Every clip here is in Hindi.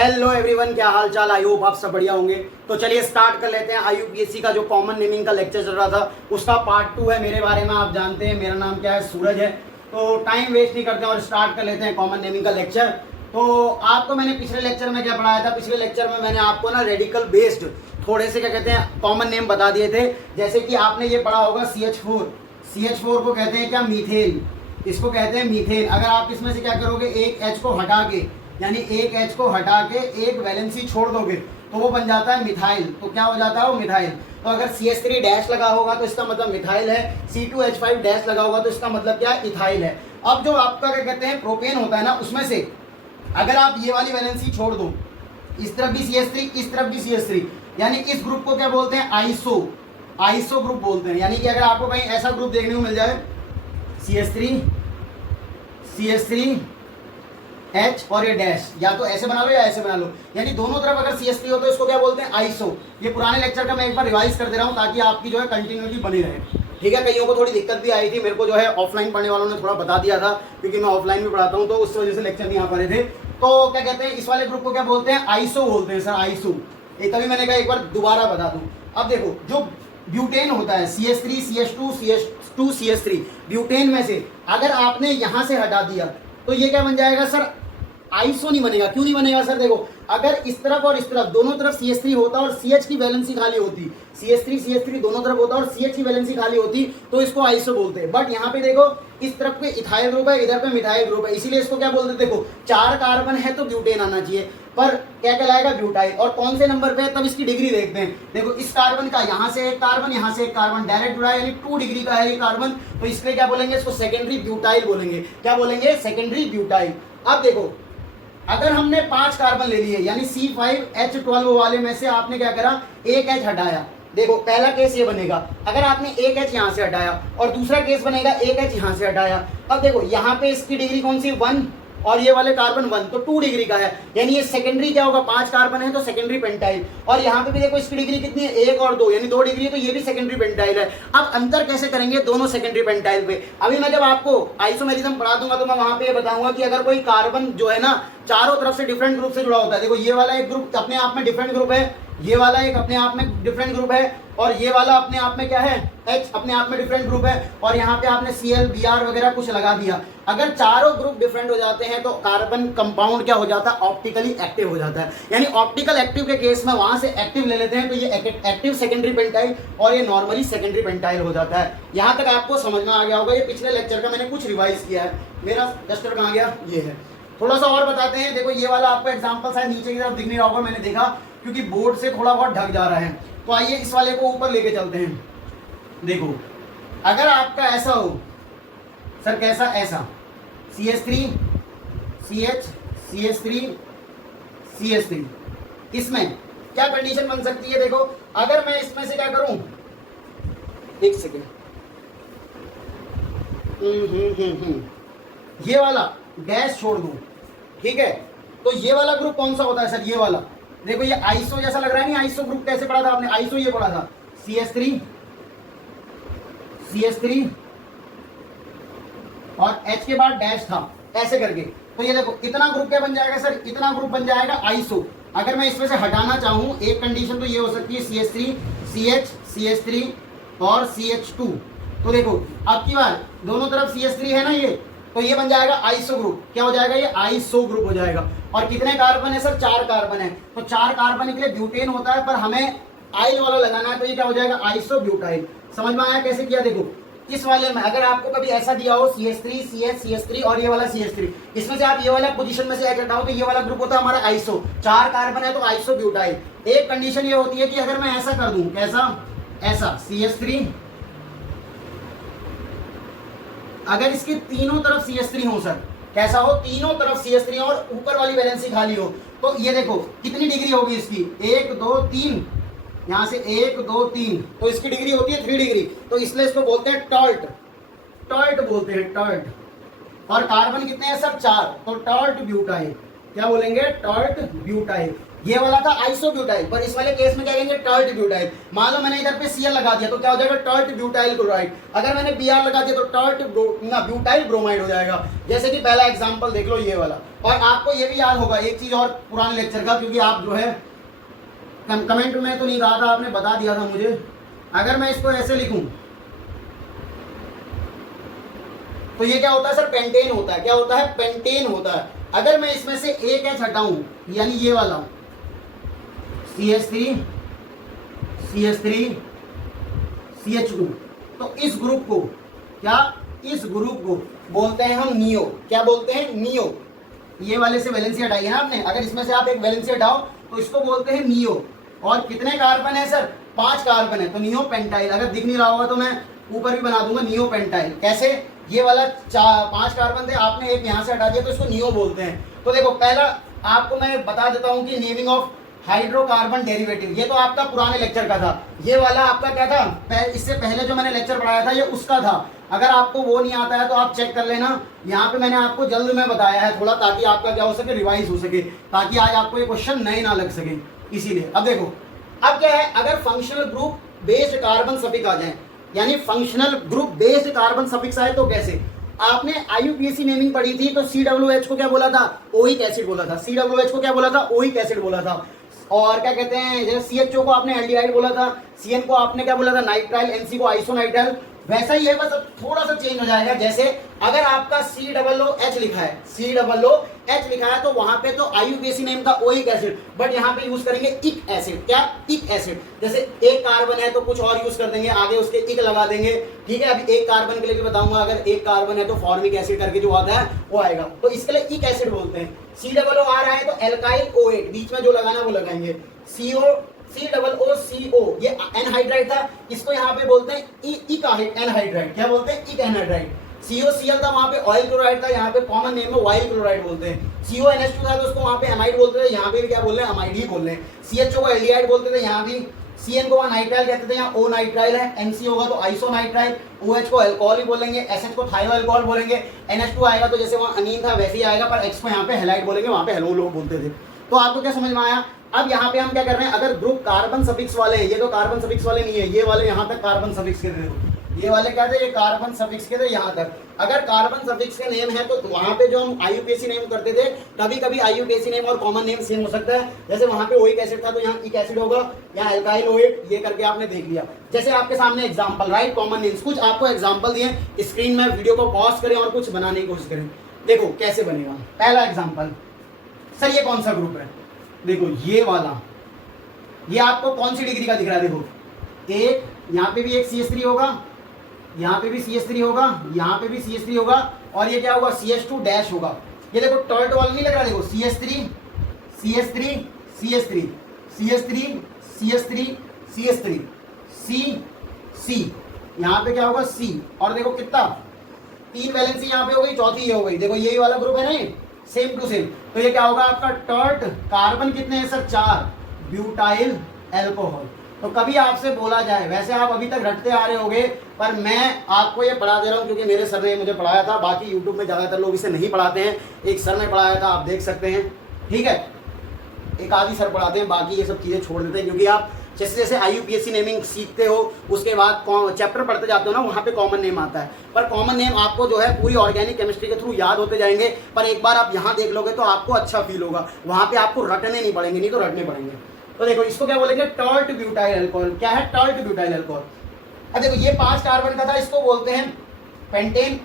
हेलो एवरीवन, क्या हाल चाल। आई होप आप सब बढ़िया होंगे। तो चलिए स्टार्ट कर लेते हैं। IUPAC का जो कॉमन नेमिंग का लेक्चर चल रहा था उसका पार्ट 2 है। मेरे बारे में आप जानते हैं, मेरा नाम क्या है, सूरज है। तो टाइम वेस्ट नहीं करते और स्टार्ट कर लेते हैं कॉमन नेमिंग का लेक्चर। तो आपको मैंने पिछले लेक्चर में क्या पढ़ाया था? पिछले लेक्चर में मैंने आपको ना रेडिकल बेस्ड थोड़े से क्या कहते हैं कॉमन नेम बता दिए थे। जैसे कि आपने ये पढ़ा होगा CH4 को कहते हैं क्या? मीथेन। इसको कहते हैं मीथेन। अगर आप इसमें से क्या करोगे, एक H को हटा के, यानी एक H को हटा के एक वैलेंसी छोड़ दोगे तो वो बन जाता है मिथाइल। तो क्या हो जाता है वो? मिथाइल। तो अगर CH3 डैश लगा होगा तो इसका मतलब मिथाइल है, C2H5 डैश लगा होगा तो इसका मतलब क्या है? इथाइल है। अब जो आपका क्या कहते हैं प्रोपेन होता है ना, उसमें से अगर आप ये वाली वैलेंसी छोड़ दो, इस तरफ भी CH3 इस तरफ भी CH3, यानी इस ग्रुप को क्या बोलते हैं? आइसो ग्रुप बोलते हैं। यानी कि अगर आपको कहीं ऐसा ग्रुप देखने को मिल जाए CH3 H और ये डैश, या तो ऐसे बना लो या ऐसे बना लो, यानी दोनों तरफ अगर CH3 हो तो इसको क्या बोलते हैं? आइसो। ये पुराने लेक्चर का मैं एक बार रिवाइज कर दे रहा हूँ ताकि आपकी जो है कंटिन्यूटी बनी रहे। ठीक है, कईयों को थोड़ी दिक्कत भी आई थी, मेरे को जो है ऑफलाइन पढ़ने वालों ने थोड़ा बता दिया था क्योंकि मैं ऑफलाइन में पढ़ाता हूँ, तो उस वजह से लेक्चर नहीं आ पा रहे थे। तो क्या कहते हैं इस वाले ग्रुप को क्या बोलते हैं? आइसो बोलते हैं सर, आइसो। ये तभी मैंने कहा एक बार दोबारा बता दूं। अब देखो, जो ब्यूटेन होता है CH3 CH2 CH3, ब्यूटेन में से अगर आपने यहां से हटा दिया तो ये क्या बन जाएगा सर? आइसो नहीं बनेगा। क्यों नहीं बनेगा सर? देखो, अगर इस तरफ और इस तरफ दोनों तरफ CH3 होता और CH की वैलेंसी खाली होती, CH3 दोनों तरफ होता और CH की वैलेंसी खाली होती तो इसको आइसो बोलते हैं। बट यहाँ पे देखो, इस तरफ पे इथाइल ग्रुप है, इधर पे मिथाइल ग्रुप है, इसीलिए इसको क्या बोलते हैं? देखो, 4 कार्बन है तो ब्यूटेन आना चाहिए, पर क्या कहलाएगा? ब्यूटाइल। और कौन से नंबर पे है तब इसकी डिग्री देखते हैं। देखो, इस कार्बन का यहाँ से एक कार्बन, यहाँ से एक कार्बन डायरेक्ट जुड़ा है, यानी 2 डिग्री का है ये कार्बन, तो इसलिए क्या बोलेंगे? इसको सेकेंडरी ब्यूटाइल बोलेंगे। क्या बोलेंगे? Secondary butyl. अब देखो, अगर हमने 5 कार्बन ले लिए, यानी C5H12 वाले में से आपने क्या करा? एक H हटाया। देखो, पहला केस ये बनेगा, अगर आपने एक H यहां से हटाया, और दूसरा केस बनेगा एक H यहां से हटाया। अब देखो, यहाँ पे इसकी डिग्री कौन सी? 1, और ये वाले कार्बन 1, तो 2 डिग्री का है, यानी ये सेकेंडरी क्या होगा? 5 कार्बन है तो सेकेंडरी पेंटाइल। और यहाँ पे भी देखो, इसकी डिग्री कितनी है? 1 और 2, यानी 2 डिग्री है, तो ये भी सेकेंडरी पेंटाइल है। अब अंतर कैसे करेंगे दोनों सेकेंडरी पेंटाइल पे? अभी मैं जब आपको आइसोमेरिज्म पढ़ा दूंगा तो मैं वहां पे बताऊंगा कि अगर कोई कार्बन जो है ना चारों तरफ से डिफरेंट ग्रुप से जुड़ा होता है। देखो, ये वाला एक ग्रुप अपने आप में डिफरेंट ग्रुप है, ये वाला एक अपने आप में डिफरेंट ग्रुप है, और ये वाला अपने आप में क्या है? H अपने आप में डिफरेंट ग्रुप है, और यहाँ पे आपने Cl Br वगैरह कुछ लगा दिया। अगर चारों ग्रुप डिफरेंट हो जाते हैं तो कार्बन कंपाउंड क्या हो जाता है? ऑप्टिकली एक्टिव हो जाता है। यानी ऑप्टिकल एक्टिव के केस में वहां से एक्टिव ले लेते हैं तो ये एक्टिव सेकेंडरी पेंटाइल, और ये नॉर्मली सेकेंडरी पेंटाइल हो जाता है। यहाँ तक आपको समझ में आ गया होगा। ये पिछले लेक्चर का मैंने कुछ रिवाइज किया है। मेरा डस्टर कहाँ गया? ये है। थोड़ा सा और बताते हैं। देखो, ये वाला आपको एग्जाम्पल शायद नीचे की तरफ दिख नहीं रहा होगा, मैंने देखा क्योंकि बोर्ड से थोड़ा बहुत ढक जा रहा है। तो आइए इस वाले को ऊपर लेके चलते हैं। देखो, अगर आपका ऐसा हो सर, कैसा? ऐसा CH3 CH CH3 CH3, इसमें क्या कंडीशन बन सकती है? देखो, अगर मैं इसमें से क्या करूं, एक सेकेंड, ये वाला डैश छोड़ दूं, ठीक है, तो ये वाला ग्रुप कौन सा होता है सर? ये वाला। देखो, ये आइसो जैसा लग रहा है नहीं? आइसो ग्रुप कैसे पढ़ा था आपने? आइसो ये पढ़ा था, CH3 और H के बाद डैश था, ऐसे करके। तो ये देखो, इतना ग्रुप क्या बन जाएगा सर? इतना ग्रुप बन जाएगा आइसो। अगर मैं इसमें से हटाना चाहूं, एक कंडीशन तो ये हो सकती है CH3 CH3 और CH2। तो देखो, अब की बार दोनों तरफ CH3 है ना, ये तो ये बन जाएगा आइसो ग्रुप। क्या हो जाएगा? ये आइसो ग्रुप हो जाएगा। और कितने कार्बन है सर? 4 कार्बन है, तो 4 कार्बन के लिए ब्यूटेन होता है, पर हमें आइल वाला लगाना है, तो ये क्या हो जाएगा? Iso butyl. समझ में आया कैसे किया? देखो, इस वाले में अगर आपको कभी ऐसा दिया हो CH3 CH3 और ये वाला CH3, इसमें से आप ये वाला पोजीशन में से एक हटाओ तो ये वाला ग्रुप होता है हमारा आइसो। 4 कार्बन है तो आइसो ब्यूटाइल। एक कंडीशन ये होती है कि अगर मैं ऐसा कर दूं, कैसा? ऐसा CH3, अगर इसके तीनों तरफ CH3 हो सर, कैसा हो? तीनों तरफ CH3 और ऊपर वाली वैलेंसी खाली हो, तो ये देखो कितनी डिग्री होगी इसकी? 1 2 3, यहां से 1 2 3, तो इसकी डिग्री होती है 3 डिग्री। तो इसलिए इसको बोलते हैं टर्ट बोलते हैं, टर्ट। और कार्बन कितने हैं सर? 4, तो टर्ट ब्यूटाइल। क्या बोलेंगे, टर्ट ब्यूटाइल। ये वाला था आइसोब्यूटाइल, पर इस वाले केस में क्या कहेंगे, टर्ट ब्यूटाइल। मान लो मैंने इधर पे Cl लगा दिया तो क्या हो जाएगा, टर्ट ब्यूटाइल क्लोराइड। अगर मैंने Br लगा दिया तो टर्ट ब्यूटाइल ब्रोमाइड हो जाएगा। जैसे कि पहला एग्जांपल देख लो ये वाला। और आपको ये भी याद होगा एक चीज और पुराने लेक्चर का, क्योंकि आप जो है कमेंट में तो नहीं कहा था, आपने बता दिया था मुझे। अगर मैं इसको ऐसे लिखूं तो ये क्या होता है सर, पेंटेन होता है। क्या होता है, पेंटेन होता है। अगर मैं इसमें से एक एच हटाऊं, यानी ये वाला CH3 CH3 CH2, तो इस ग्रुप को क्या, इस ग्रुप को बोलते हैं हम नियो। क्या बोलते हैं, नियो। ये वाले से वैलेंसी हटाई है ना आपने, अगर इसमें से आप एक वैलेंसी हटाओ तो इसको बोलते हैं नियो। और कितने कार्बन है सर, 5 कार्बन है, तो नियो पेंटाइल। अगर दिख नहीं रहा होगा तो मैं ऊपर भी बना दूंगा नियो पेंटाइल। कैसे, ये वाला 5 कार्बन थे, आपने एक यहाँ से हटा दिया तो इसको नियो बोलते हैं। तो देखो पहला आपको मैं बता देता हूँ कि नेमिंग ऑफ हाइड्रोकार्बन डेरिवेटिव, ये तो आपका पुराने लेक्चर का था। ये वाला आपका क्या था, इससे पहले जो मैंने लेक्चर पढ़ाया था ये उसका था। अगर आपको वो नहीं आता है तो आप चेक कर लेना, यहाँ पे मैंने आपको जल्द में बताया है थोड़ा, ताकि आपका क्या हो सके, रिवाइज हो सके, ताकि आज आपको ये क्वेश्चन नए ना लग सके, इसीलिए। अब देखो, अब क्या है, अगर functional group based carbon suffix आ जाए, यानी functional group based carbon suffix आए तो कैसे। आपने IUPAC नेमिंग पढ़ी थी तो COOH को क्या बोला था, ओइक एसिड बोला था। COOH को क्या बोला था, ओइक एसिड बोला था। और क्या कहते हैं, जैसे CHO को आपने एल्डिहाइड बोला था, CN को आपने क्या बोला था, नाइट्राइल, NC को आइसोनाइट्राइल। वैसा ही है, बस अब थोड़ा सा चेंज हो जाएगा। जैसे अगर आपका COOH लिखा है, COOH लिखा है, तो वहां पे तो IUPAC नेम का ओइक एसिड, बट यहाँ पे यूज करेंगे इक एसिड। क्या, इक एसिड। जैसे एक कार्बन है तो कुछ और यूज कर देंगे, आगे उसके इक लगा देंगे, ठीक है। अभी एक कार्बन के लिए भी बताऊंगा, अगर एक कार्बन है तो फॉर्मिक एसिड करके जो आता है वो आएगा, तो इसके लिए इक एसिड बोलते हैं। COO आ रहा है तो एल्काइल OH, बीच में जो लगाना वो लगाएंगे। COOCO, ये एनहाइड्राइड था, इसको यहाँ पे बोलते हैं इक एनहाइड्राइड। क्या बोलते हैं, इक एनहाइड्राइड। COCl था, वहाँ पे ऑयल क्लोराइड था, यहाँ पे कॉमन नेम में वाइल क्लोराइड बोलते हैं। CONH2 था तो उसको वहाँ पे एमाइड बोलते थे, यहाँ पे भी क्या बोल रहे हैं, अमाइड ही बोल रहे हैं। CHO को एल्डिहाइड बोलते थे, यहाँ भी। CN को वहाँ नाइट्राइल कहते थे, यहाँ O नाइट्राइल है। NC होगा तो आइसोनाइट्राइल। OH को अल्कोहल ही बोलेंगे, SH को थायो अल्कोहल बोलेंगे। NH2 आएगा तो जैसे वहाँ अनीन था वैसे ही आएगा, पर X को यहाँ पे हैलाइड बोलेंगे, वहाँ पे हेलो लोग बोलते थे। तो आपको क्या समझ में आया। अब यहाँ पे हम क्या कर रहे हैं, अगर ग्रुप कार्बन सफिक्स वाले हैं, ये तो कार्बन सफिक्स वाले नहीं है, ये वाले यहाँ तक कार्बन सफिक्स के थे, ये वाले क्या थे, ये कार्बन सफिक्स के थे यहाँ तक। अगर कार्बन सफिक्स के नेम है तो वहाँ पे जो हम IUPAC नेम करते थे, कभी कभी IUPAC नेम और कॉमन नेम सेम हो सकता है। जैसे वहाँ पे ओइक एसिड था तो यहाँ इक एसिड होगा, यहाँ एल्काइल OH, ये करके आपने देख लिया। जैसे आपके सामने एग्जाम्पल, राइट, कॉमन नेम्स, कुछ आपको एग्जाम्पल दिए, स्क्रीन में वीडियो को पॉज करें और कुछ बनाने की कोशिश करें। देखो कैसे बनेगा। पहला एग्जाम्पल, सर ये कौन सा ग्रुप है, देखो ये वाला, ये आपको कौन सी डिग्री का दिख रहा है, देखो एक, यहाँ पे भी एक CH3 होगा, यहाँ पे भी CH3 होगा, यहाँ पे भी CH3 होगा, और ये क्या होगा, CH2 डैश होगा। ये देखो टर्ट वाला नहीं लग रहा, देखो CH3 CH3 CH3 CH3 CH3 CH3 C C, यहाँ पे क्या होगा C, और देखो कितना, 3 वैलेंसी यहाँ पे हो गई, चौथी ये हो गई। देखो यही वाला ग्रुप है ना, सेम टू सेम। तो ये क्या होगा आपका टर्ट, कार्बन कितने हैं सर, 4, ब्यूटाइल अल्कोहल। तो कभी आपसे बोला जाए, वैसे आप अभी तक रटते आ रहे होंगे, पर मैं आपको ये पढ़ा दे रहा हूँ क्योंकि मेरे सर ने मुझे पढ़ाया था। बाकी यूट्यूब में ज़्यादातर लोग इसे नहीं पढ़ाते हैं, एक सर ने पढ़ाया था, आप देख सकते हैं, ठीक है। एक आदि सर पढ़ाते हैं, बाकी ये सब चीज़ें छोड़ देते हैं, क्योंकि आप जैसे जैसे IUPAC नेमिंग सीखते हो उसके बाद चैप्टर पढ़ते जाते हो ना, वहाँ पे कॉमन नेम आता है। पर कॉमन नेम आपको जो है पूरी ऑर्गेनिक केमिस्ट्री के थ्रू याद होते जाएंगे, पर एक बार आप यहाँ देख लोगे तो आपको अच्छा फील होगा, वहाँ पे आपको रटने नहीं पड़ेंगे, नहीं तो रटने पड़ेंगे। तो देखो इसको क्या बोलेंगे, टर्ट ब्यूटाइल अल्कोहल। क्या है, टर्ट ब्यूटाइल अल्कोहल। अब देखो ये 5 कार्बन का था, इसको बोलते हैं पेंटेन,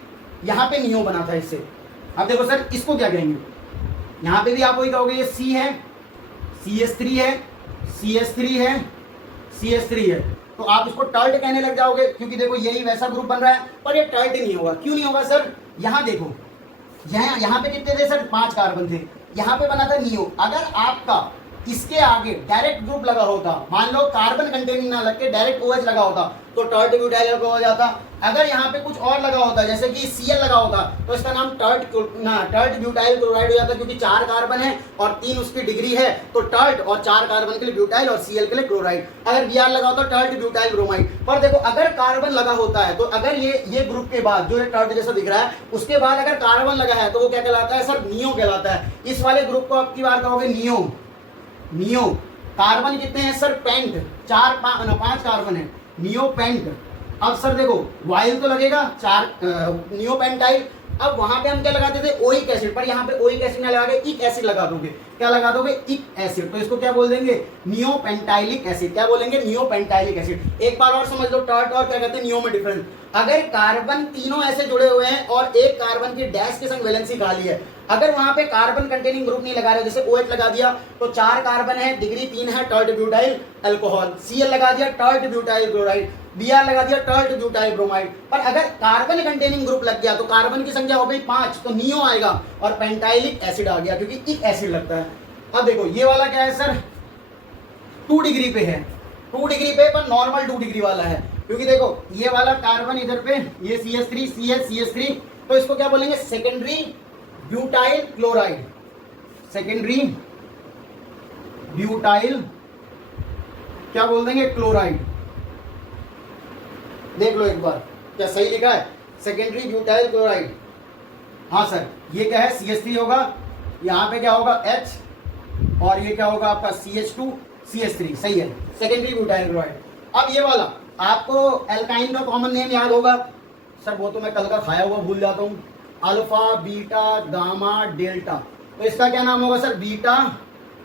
यहाँ पे नियो बना था इससे। अब देखो सर इसको क्या कहेंगे, यहाँ पे भी आप वही कहोगे, ये C है, CH3 है, CH3 है, CH3 है, तो आप इसको टर्ट कहने लग जाओगे, क्योंकि देखो यही वैसा ग्रुप बन रहा है, पर ये टर्ट नहीं होगा। क्यों नहीं होगा सर, यहाँ देखो, यहाँ पे कितने थे सर, 5 कार्बन थे, यहाँ पे बना था नियो। अगर आपका इसके आगे डायरेक्ट ग्रुप लगा होता, मान लो कार्बन कंटेनिंग ना लग के डायरेक्ट OH लगा होता तो टर्ट ब्यूटाइल अल्कोहल हो जाता। अगर यहाँ पे कुछ और लगा होता जैसे कि Cl लगा होता तो इसका नाम टर्ट ब्यूटाइल क्लोराइड हो जाता, क्योंकि 4 कार्बन है और 3 उसकी डिग्री है तो टर्ट, और 4 कार्बन के लिए ब्यूटाइल और Cl के लिए क्लोराइड। अगर Br लगा होता टर्ट ब्यूटाइल ब्रोमाइड। पर देखो अगर कार्बन लगा होता है तो अगर ये ग्रुप के बाद जो ये टर्ट जैसा दिख रहा है उसके बाद अगर कार्बन लगा है तो वो क्या कहलाता है सर, नियो कहलाता है। इस वाले ग्रुप को आपकी बार कहोगे नियो। कार्बन कितने हैं सर, पेंट, 5 कार्बन है, नियो पेंट। अब सर देखो वाइल तो लगेगा 4 नियो पेंटाइल। अब वहां पे हम क्या लगाते थे, ओइक एसिड, पर यहाँ पे ओइक एसिड ना लगा के इक एसिड लगा दोगे। क्या लगा दोगे, इक एसिड, तो इसको क्या बोल देंगे, नियो पेंटाइलिक एसिड। क्या बोलेंगे, नियो पेंटाइलिक एसिड। एक बार और समझ लो, टर्ट और क्या कहते हैं नियो में डिफरेंस। अगर कार्बन तीनों ऐसे जुड़े हुए हैं और एक कार्बन की डैश के संग वैलेंसी खाली है, अगर वहां पे कार्बन कंटेनिंग ग्रुप नहीं लगा रहे, जैसे OH लगा दिया तो 4 कार्बन है, डिग्री 3 है, टर्ट ब्यूटाइल अल्कोहल। Cl लगा दिया टर्ट ब्यूटाइल क्लोराइड, Br लगा दिया टर्ट ब्यूटाइल ब्रोमाइड। पर अगर कार्बन कंटेनिंग ग्रुप लग गया तो कार्बन की संख्या हो गई 5 तो नियो आएगा और पेंटाइलिक एसिड आ गया, क्योंकि इक एसिड लगता है। अब देखो ये वाला क्या है सर, 2 डिग्री पे है, 2 डिग्री पे, पर नॉर्मल 2 डिग्री वाला है, क्योंकि देखो ये वाला कार्बन इधर पे, ये CH3 CH3, तो इसको क्या बोलेंगे, secondary butyl chloride. Secondary butyl क्या बोल देंगे, क्लोराइड। देख लो एक बार क्या सही लिखा है, सेकेंडरी ब्यूटाइल क्लोराइड। हाँ सर, ये क्या है, CH3 होगा, यहाँ पे क्या होगा H, और ये क्या होगा आपका CH2 CH3, सही है, सेकेंडरी ब्यूटाइल क्लोराइड। अब ये वाला आपको एल्काइन का कॉमन नेम याद होगा सर, वो तो मैं कल का खाया हुआ भूल जाता हूँ, अल्फा बीटा गामा डेल्टा। तो इसका क्या नाम होगा सर, बीटा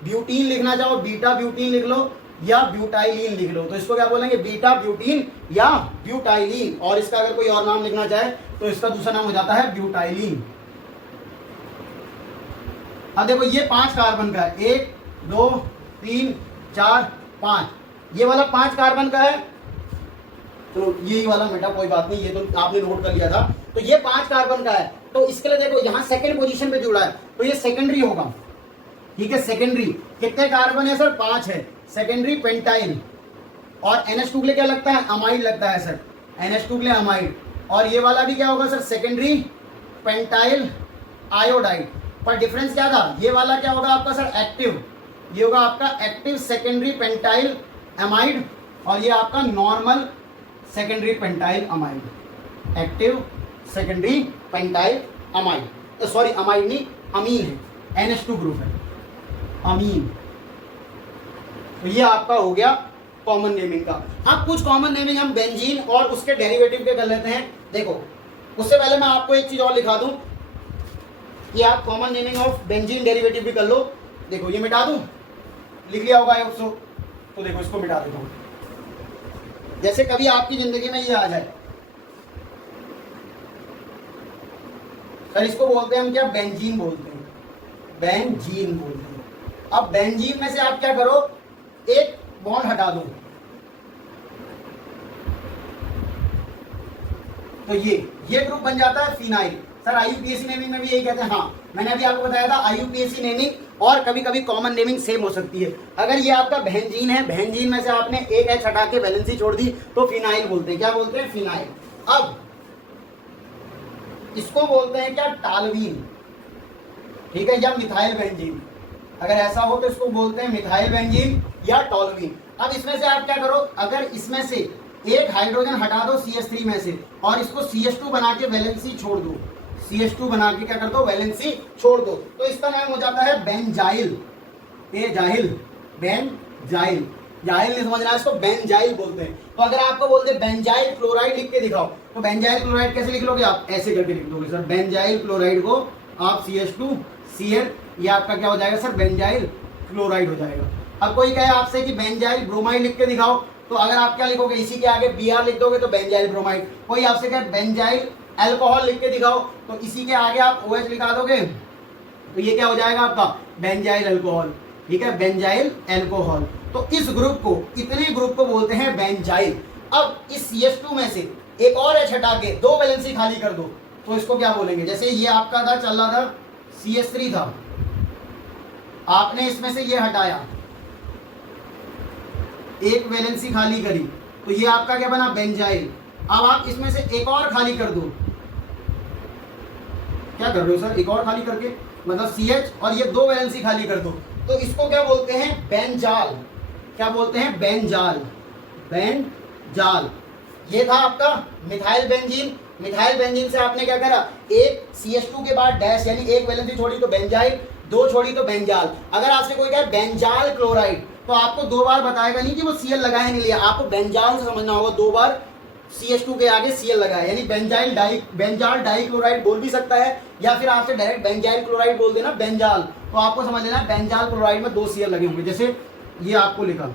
ब्यूटीन लिखना चाहो बीटा ब्यूटीन लिख लो या ब्यूटाइलिन लिख लो, तो इसको क्या बोलेंगे, बीटा ब्यूटीन या ब्यूटाइलिन। और इसका अगर कोई और नाम लिखना चाहे तो इसका दूसरा नाम हो जाता है ब्यूटाइलिन। अब देखो ये 5 कार्बन का है, 1 2 3 4 5, ये वाला 5 कार्बन का है। तो यही वाला बेटा कोई बात नहीं, ये तो आपने नोट कर लिया था। तो ये 5 कार्बन का है, तो इसके लिए देखो यहाँ सेकंड पोजीशन पे जुड़ा है तो ये सेकेंडरी होगा, ठीक है, सेकेंडरी। कितने कार्बन है सर, 5 है, सेकेंडरी पेंटाइल। और NH2 के लिए क्या लगता है, अमाइड लगता है सर, NH2 के लिए अमाइड। और ये वाला भी क्या होगा सर, सेकेंडरी पेंटाइल आयोडाइड। पर डिफरेंस क्या था, ये वाला क्या होगा आपका सर, एक्टिव, ये होगा आपका एक्टिव सेकेंडरी पेंटाइल अमाइड, और ये आपका normal secondary pentyl amide. Active secondary pentyl amide, sorry amide नहीं, अमीन है, NH2 ग्रुप है, अमीन। तो ये आपका हो गया कॉमन नेमिंग का। अब कुछ कॉमन नेमिंग हम बेंजीन और उसके डेरिवेटिव के कर लेते हैं। देखो उससे पहले मैं आपको एक चीज और लिखा दूं कि आप common naming of benzene derivative भी कर लो। देखो ये मिटा दूं, लिख लिया होगा उसको, तो देखो इसको मिटा देता हूं, जैसे कभी आपकी जिंदगी में ये आ जाए। सर इसको बोलते हैं हम क्या, बेंजीन बोलते हैं, बेंजीन बोलते हैं। अब बेंजीन में से आप क्या करो, एक बॉन्ड हटा दो, तो ये ग्रुप बन जाता है फिनाइल। सर IUPAC नेमिंग में भी यही कहते हैं, हाँ मैंने अभी आपको बताया था IUPAC नेमिंग और कभी कभी कॉमन नेमिंग सेम हो सकती है। अगर ये आपका बेंजीन है, बेंजीन में से आपने एक H हटा के वैलेंसी छोड़ दी तो फिनाइल बोलते हैं। क्या बोलते हैं, फिनाइल। अब इसको बोलते हैं क्या, टालवीन, ठीक है, या मिथाइल बेंजीन। अगर ऐसा हो तो इसको बोलते हैं मिथाइल बेंजीन या टॉलवीन। अब इसमें से आप क्या करो, अगर इसमें से एक हाइड्रोजन हटा दो CH3 में से और इसको CH2 बना के वैलेंसी छोड़ दो, CH2 बना के क्या कर दो, वैलेंसी छोड़ दो, तो इसका नाम हो जाता है बेंजाइल। जाहिल, बेंजाइल, जाहिल नहीं समझना है इसको, बेंजाइल बोलते हैं। तो अगर आपको बोलते हैं बेंजाइल क्लोराइड लिख के दिखाओ, तो बेंजाइल क्लोराइड कैसे लिख लोगे आप, ऐसे करके लिख दोगे सर, बेंजाइल क्लोराइड को आप CH2 Cl, ये आपका क्या हो जाएगा सर, बेंजाइल क्लोराइड हो जाएगा। अब कोई कहे आपसे कि बेंजाइल ब्रोमाइड लिख के दिखाओ, तो अगर आप क्या लिखोगे, इसी के आगे Br लिख दोगे तो बेंजाइल ब्रोमाइड। कोई आपसे कहे बेंजाइल अल्कोहल लिख के दिखाओ, तो इसी के आगे आप OH लिखा दोगे, तो ये क्या हो जाएगा आपका, बेंजाइल अल्कोहल, ठीक है, बेंजाइल अल्कोहल। तो इस ग्रुप को, इतने ग्रुप को बोलते हैं बेंजाइल। अब इस CH2 में से एक और H हटा के 2 वैलेंसी खाली कर दो, तो इसको क्या बोलेंगे, जैसे ये आपका था, चल रहा था CH3 था, आपने इसमें से ये हटाया एक वैलेंसी खाली करी तो ये आपका क्या बना, बेंजाइल। अब आप इसमें से एक और खाली कर दो, क्या कर रहे हो सर, एक और खाली करके मतलब CH और ये 2 वैलेंसी खाली कर दो, तो इसको क्या बोलते हैं, बेंजाल। क्या बोलते हैं, बेंजाल, बेंजाल। ये था आपका मिथाइल बेंजीन। मिथाइल बेंजीन से आपने क्या करा, एक CH2 के बाद डैश यानी एक वैलेंसी छोड़ी तो बेंजाइल, 2 छोड़ी तो बेंजाल। अगर आपसे कोई कहे बेंजाल क्लोराइड तो आपको 2 बार बताएगा नहीं कि वो Cl लगाए नहीं लिया, आपको बेंजाल से समझना होगा, 2 बार CH2 के आगे Cl लगाया, यानी बेंजाल डाई क्लोराइड बोल भी सकता है, या फिर आपसे डायरेक्ट बेंजाइल क्लोराइड बोल देना, बेंजाल, तो आपको समझ लेना बेंजाल क्लोराइड में 2 Cl लगे होंगे। जैसे ये आपको लिखा,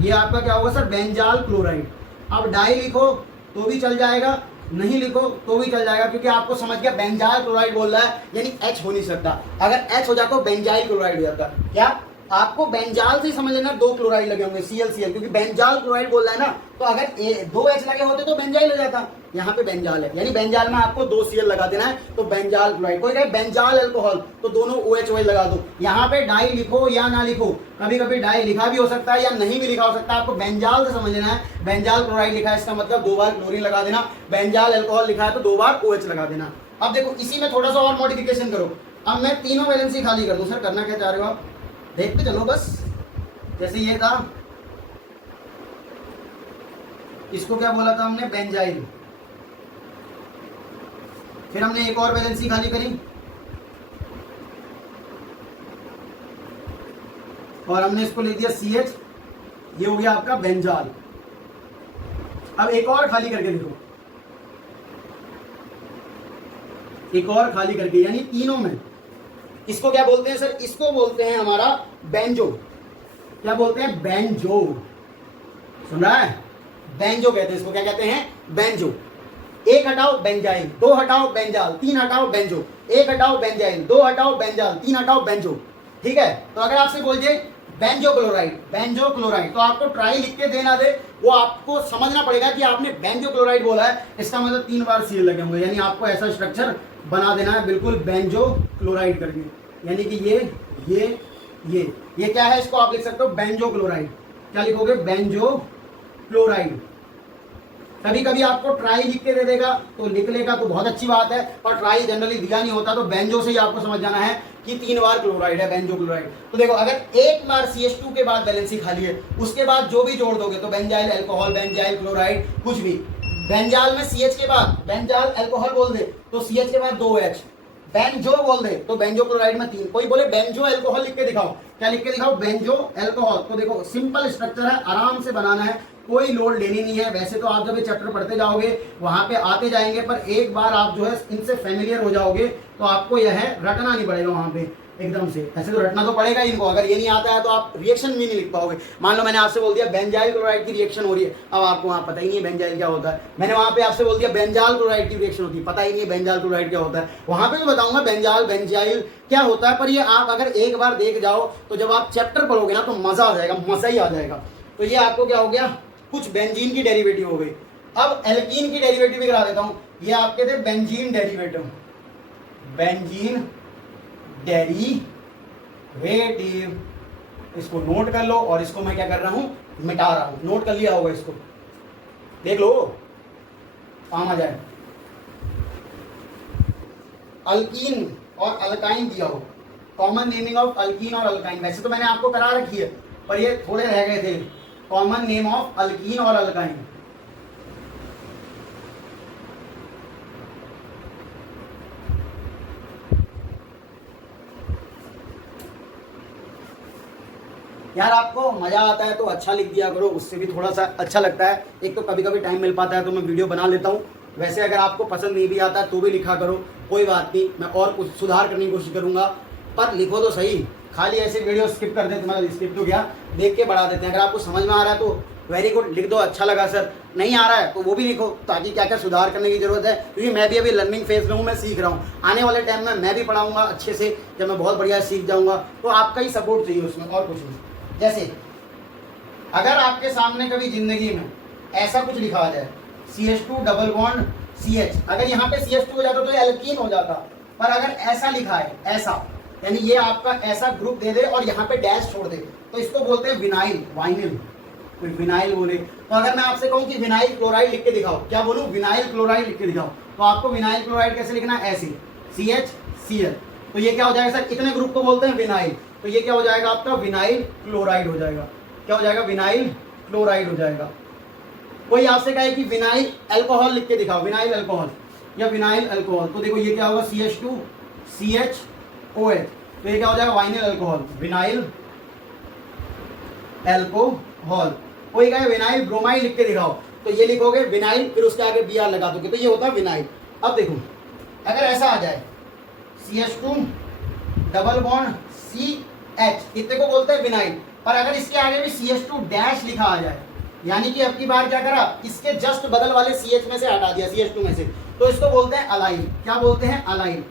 ये आपका क्या होगा सर, बेंजाल क्लोराइड। अब डाई लिखो तो भी चल जाएगा, नहीं लिखो तो भी चल जाएगा, क्योंकि आपको समझ गया बेंजाल क्लोराइड बोल रहा है, यानी H हो नहीं सकता। अगर H हो जाता तो बेंजाइल क्लोराइड हो जाता। क्या आपको बेंजाल से ही समझ लेना 2 क्लोराइड लगे होंगे, Cl, क्योंकि बेंजाल क्लोराइड बोल रहा है ना, तो अगर 2 H लगे होते तो बेंजाइल हो जाता। यहाँ पे बेंजाल है, यानी बेंजाल में आपको 2 Cl लगा देना है, तो बेंजाल क्लोराइड। कोई कहे बेंजाल अल्कोहल तो दोनों OH लगा दो। यहाँ पे डाई लिखो या ना लिखो, कभी कभी डाई लिखा भी हो सकता है या नहीं भी लिखा हो सकता है, आपको बेंजाल से समझ लेना है। बेंजाल क्लोराइड लिखा है इसका मतलब 2 बार क्लोरीन लगा देना, बेंजाल अल्कोहल लिखा है तो 2 बार OH लगा देना। अब देखो इसी में थोड़ा सा और मॉडिफिकेशन करो। अब मैं तीनों वैलेंसी खाली कर दूं, सर करना क्या चाह रहे हो आप, देखते चलो बस। जैसे ये था, इसको क्या बोला था हमने, बेंजाइल। फिर हमने एक और वैलेंसी खाली करी और हमने इसको ले दिया CH, ये हो गया आपका बेंजाल। अब एक और खाली करके देखो, एक और खाली करके, यानी तीनों में। इसको क्या बोलते हैं सर, इसको बोलते हैं हमारा बेंजो। क्या बोलते हैं, बेंजो। सुन रहा है, बेंजो कहते हैं इसको, क्या कहते हैं, बेंजो। 1 हटाओ बेंजाइल, 2 हटाओ बेंजाल, 3 हटाओ बेंजो, 1 हटाओ बेंजाइल, 2 हटाओ बेंजाल, 3 हटाओ बेंजो। ठीक है, तो अगर आपसे बोल दिए बेंजो क्लोराइड, तो आपको ट्राई लिख के देना दे, वो आपको समझना पड़ेगा कि आपने बेंजो क्लोराइड बोला है, इसका मतलब 3 बार Cl लगे होंगे, यानी आपको ऐसा स्ट्रक्चर बना देना है बिल्कुल बेंजो क्लोराइड करके, यानी कि ये क्या है, इसको आप लिख सकते हो बेंजो क्लोराइड। क्या लिखोगे, बेंजो क्लोराइड। कभी कभी आपको ट्राई लिख के दे देगा तो लिख लेगा तो बहुत अच्छी बात है, और ट्राई जनरली दिया नहीं होता, तो बेंजो से ही आपको समझ जाना है कि 3 बार क्लोराइड है, बेंजो क्लोराइड। तो देखो अगर एक बार CH2 के बाद वैलेंसी खाली है, उसके बाद जो भी जोड़ दोगे तो बेंजाइल अल्कोहल, बेंजाइल क्लोराइड, कुछ भी। बेंजाल में CH के बाद बेंजाल अल्कोहल बोल दे तो CH के बाद 2H, बेंजो बोल दे तो बेंजो क्लोराइड में 3। कोई बोले बेंजो अल्कोहल लिख के दिखाओ, क्या लिख के दिखाओ, बेंजो अल्कोहल। तो देखो सिंपल स्ट्रक्चर है, आराम से बनाना है, कोई लोड लेनी नहीं है। वैसे तो आप जब ये चैप्टर पढ़ते जाओगे वहां पे आते जाएंगे, पर एक बार आप जो है इनसे फेमिलियर हो जाओगे तो आपको यह रटना नहीं पड़ेगा वहां पे एकदम से। ऐसे तो रटना तो पड़ेगा इनको, अगर ये नहीं आता है तो आप रिएक्शन भी नहीं लिख पाओगे। मान लो मैंने आपसे बोल दिया बेंजाइल क्लोराइड की रिएक्शन हो रही है, अब आपको वहां पता ही नहीं है बेंजाइल क्या होता है। मैंने वहां पे आपसे बोल दिया बेंजाल क्लोराइड की रिएक्शन होती है, पता ही नहीं है बेंजाल क्लोराइड क्या होता है। वहां पे भी बताऊंगा बेंजाल बेंजाइल क्या होता है, पर ये आप अगर एक बार देख जाओ तो जब आप चैप्टर पढ़ोगे ना तो मजा आ जाएगा, मजा ही आ जाएगा। तो ये आपको क्या हो गया, कुछ बेंजीन की डेरिवेटिव हो गई। अब एल्कीन की डेरिवेटिव भी करा देता हूं। ये आपके थे बेंजीन डेरिवेटिव, बेंजीन डेरिवेटिव, इसको नोट कर लो, और इसको मैं क्या कर रहा हूं, मिटा रहा हूं। नोट कर लिया होगा, इसको देख लो काम आ जाए। अल्कीन और अल्काइन दिया हो, कॉमन नेमिंग ऑफ अल्कीन और अल्काइन। वैसे तो मैंने आपको करा रखी है, पर ये थोड़े रह गए थे, कॉमन नेम ऑफ अल्कीन और अल्काइन। यार आपको मजा आता है तो अच्छा लिख दिया करो, उससे भी थोड़ा सा अच्छा लगता है। एक तो कभी कभी टाइम मिल पाता है तो मैं वीडियो बना लेता हूँ, वैसे अगर आपको पसंद नहीं भी आता तो भी लिखा करो, कोई बात नहीं, मैं और कुछ सुधार करने की कोशिश करूंगा, पर लिखो तो सही। खाली ऐसे वीडियो स्किप कर देते, मतलब स्किप तो क्या, देख के बढ़ा देते हैं। अगर आपको समझ में आ रहा है तो वेरी गुड, लिख दो, अच्छा लगा सर। नहीं आ रहा है तो वो भी लिखो, ताकि क्या क्या सुधार करने की जरूरत है, क्योंकि मैं भी अभी लर्निंग फेज में हूँ, मैं सीख रहा हूँ। आने वाले टाइम में मैं भी पढ़ाऊंगा अच्छे से, जब मैं बहुत बढ़िया सीख जाऊंगा, तो आपका ही सपोर्ट चाहिए उसमें, और कुछ नहीं। जैसे अगर आपके सामने कभी जिंदगी में ऐसा कुछ लिखा आ जाए, CH2 डबल बॉन्ड CH, अगर यहाँ पे CH2 हो जाता तो ये एल्कीन हो जाता, पर अगर ऐसा लिखा है, ऐसा, यानी ये आपका ऐसा ग्रुप दे दे और यहाँ पे डैश छोड़ दे तो इसको बोलते हैं विनाइल, वाइनिल, कोई विनाइल बोले। तो अगर मैं आपसे कहूँ कि विनाइल क्लोराइड लिख के दिखाओ, क्या बोलूँ, विनाइल क्लोराइड लिख के दिखाओ, तो आपको विनाइल क्लोराइड कैसे लिखना है, ऐसे CHCl। तो ये क्या हो जाएगा सर, इतने ग्रुप को बोलते हैं विनाइल, तो ये क्या हो जाएगा आपका विनाइल क्लोराइड हो जाएगा। क्या हो जाएगा, विनाइल क्लोराइड हो जाएगा। कोई आपसे कहे कि विनाइल अल्कोहल लिख के दिखाओ, विनाइल अल्कोहल या विनाइल अल्कोहल, तो देखो ये क्या होगा, CH2CHOH, तो ये क्या हो जाएगा, वाइनिल अल्कोहल, विनाइल अल्कोहल। कोई कहे विनाइल ब्रोमाइड लिख के दिखाओ, तो ये लिखोगे विनाइल, फिर उसके आगे Br लगा दोगे, तो ये होता है विनाइल। अब देखो अगर ऐसा आ जाए CH2 डबल बॉन्ड CH, इतने को बोलते हैं विनाइल, पर अगर इसके आगे भी CH2 डैश लिखा आ जाए, यानी कि अब की बार क्या करा, इसके जस्ट बगल वाले CH में से हटा दिया, CH2 में से, तो इसको बोलते हैं अलाइल। क्या बोलते हैं, अलाइल।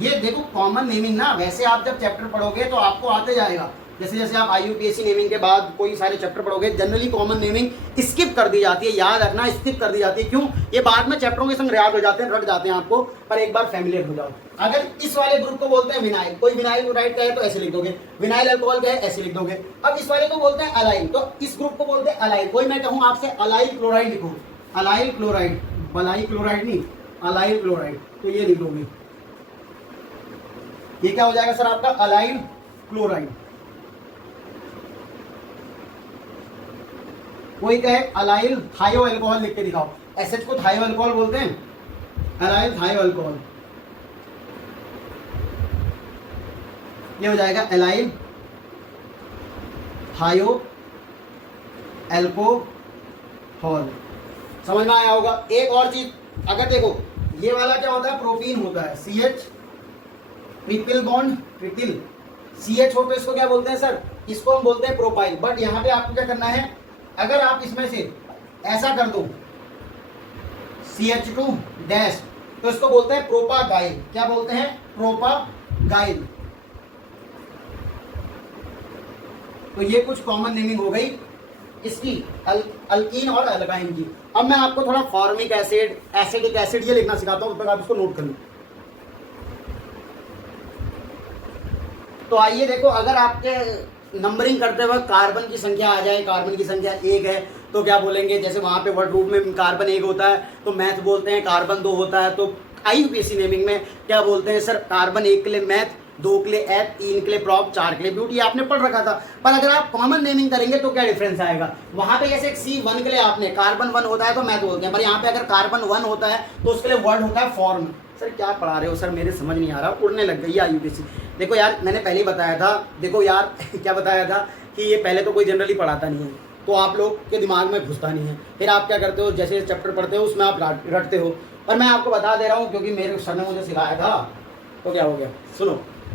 ये देखो कॉमन नेमिंग ना, वैसे आप जब चैप्टर पढ़ोगे तो आपको आते जाएगा, जैसे जैसे आप IUPAC नेमिंग के बाद कोई सारे चैप्टर पढ़ोगे, जनरली कॉमन नेमिंग स्किप कर दी जाती है, याद रखना स्किप कर दी जाती है। क्यों, ये बाद में चैप्टरों के संग याद हो जाते हैं, रट जाते हैं आपको, पर एक बार फैमिलियर हो जाओ। अगर इस वाले ग्रुप को बोलते हैं विनाइल, कोई विनाइल क्लोराइड कहे तो ऐसे लिख दोगे, विनाइल अल्कोहल कहे ऐसे लिख दोगे। अब इस वाले को बोलते हैं अलाइल, तो इस ग्रुप को बोलते हैं अलाइल। कोई मैं कहूँ आपसे अलाइल क्लोराइड लिखो, अलाइल क्लोराइड, बलाई क्लोराइड नहीं, अलाइल क्लोराइड, तो ये लिख दोगे, ये क्या हो जाएगा सर आपका, अलाइल क्लोराइड। कोई कहे अलाइल थायो अल्कोहल लिख के दिखाओ, एसएच को थायो अल्कोहल बोलते हैं, अलाइल थायो अल्कोहल, ये हो जाएगा अलाइल थायो अल्कोहल। समझ में आया होगा। एक और चीज, अगर देखो ये वाला क्या होता है, प्रोपीन होता है, CH triple bond triple CH हो तो इसको क्या बोलते हैं सर, इसको हम बोलते हैं प्रोपाइल। बट यहाँ पे आपको क्या करना है, अगर आप इसमें से ऐसा कर दो CH2 डैश, तो इसको बोलते हैं प्रोपागाइल। क्या बोलते हैं, प्रोपागाइल। तो ये कुछ कॉमन नेमिंग हो गई इसकी, अल्कीन और अल्काइन की। अब मैं आपको थोड़ा फॉर्मिक एसिड, एसिडिक एसिड ये लिखना सिखाता हूं, तब तक आप इसको नोट कर लो। तो आइए देखो, अगर आपके नंबरिंग करते वक्त कार्बन की संख्या आ जाए, कार्बन की संख्या 1 है तो क्या बोलेंगे, जैसे वहां पे वर्ड रूप में कार्बन 1 होता है तो मैथ बोलते हैं, कार्बन 2 होता है तो IUPAC नेमिंग में क्या बोलते हैं सर, कार्बन 1 के लिए मैथ, 2 के लिए एथ, 3 के लिए प्रॉप, 4 के लिए ब्यूटी, आपने पढ़ रखा था। पर अगर आप कॉमन नेमिंग करेंगे तो क्या डिफरेंस आएगा, वहां पे जैसे C1 के लिए आपने कार्बन 1 होता है तो मैथ बोलते हैं, पर यहाँ पे अगर कार्बन 1 होता है तो उसके लिए वर्ड होता है फॉर्म। सर क्या पढ़ा रहे हो सर, मेरे समझ नहीं आ रहा, उड़ने लग गई IUPAC। देखो यार, मैंने पहले ही बताया था, देखो यार क्या बताया था कि ये पहले तो कोई जनरली पढ़ाता नहीं है, तो आप लोग के दिमाग में घुसता नहीं है, फिर आप क्या करते हो, जैसे चैप्टर पढ़ते हो उसमें आप रटते हो। पर मैं आपको बता दे रहा हूँ क्योंकि मेरे सर ने मुझे सिखाया था, तो क्या हो गया, सुनो,